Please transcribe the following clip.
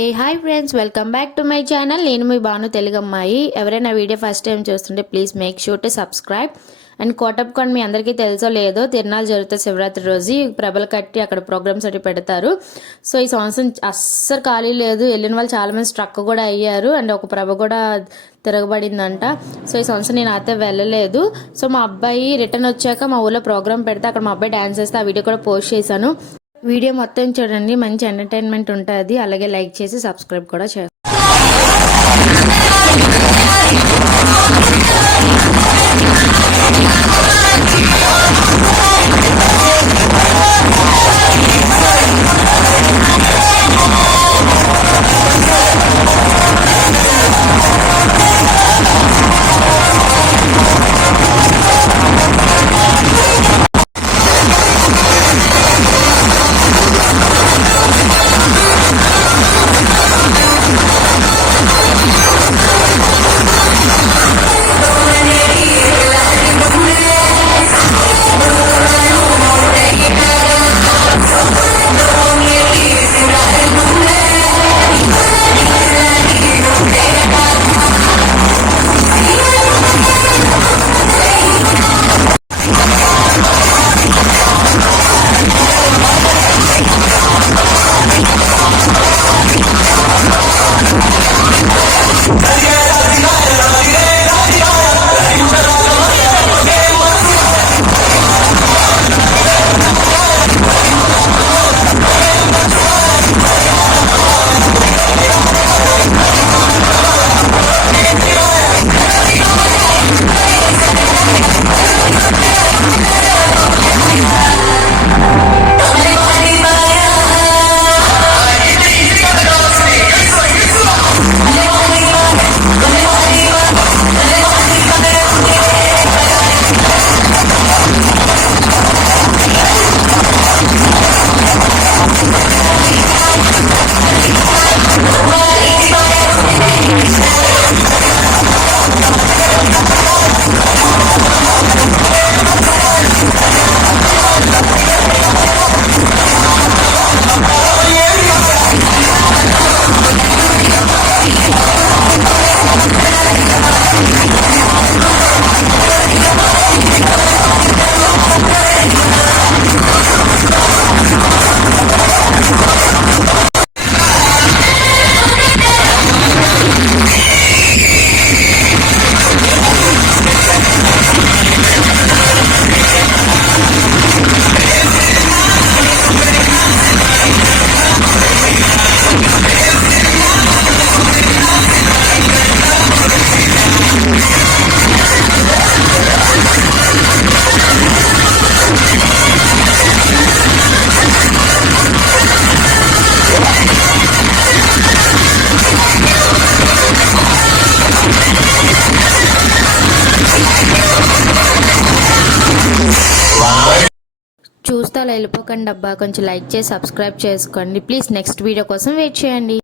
A hi friends, welcome back to my channel. నేను మీ బాను తెలుగు అమ్మాయి. ఎవరైనా వీడియో ఫస్ట్ టైం చూస్తుంటే please make sure to subscribe. And Kotappakonda మీ అందరికీ తెలుసో లేదో, తిరునాళ్ళు జరుగుతుంది శివరాత్రి రోజు. ప్రభలు కట్టి అక్కడ ప్రోగ్రామ్స్ అటు పెడతారు. సో ఈ సంవత్సరం అస్సలు ఖాళీ లేదు. వెళ్ళిన వాళ్ళు చాలామంది స్ట్రక్ కూడా అయ్యారు. అండ్ ఒక ప్రభ కూడా తిరగబడిందంట. సో ఈ సంవత్సరం నేను అయితే వెళ్ళలేదు. సో మా అబ్బాయి రిటర్న్ వచ్చాక మా ఊళ్ళో ప్రోగ్రామ్ పెడితే అక్కడ మా అబ్బాయి డ్యాన్స్ చేస్తే ఆ వీడియో కూడా పోస్ట్ చేశాను. వీడియో మొత్తం చూడండి, మంచి ఎంటర్టైన్మెంట్ ఉంటుంది. అలాగే లైక్ చేసి సబ్స్క్రైబ్ కూడా చేయండి. చూస్తే అలా వెళ్ళిపోకండి అబ్బా. కొంచెం లైక్ చేసి సబ్స్క్రైబ్ చేసుకోండి ప్లీజ్. నెక్స్ట్ వీడియో కోసం వెయిట్ చేయండి.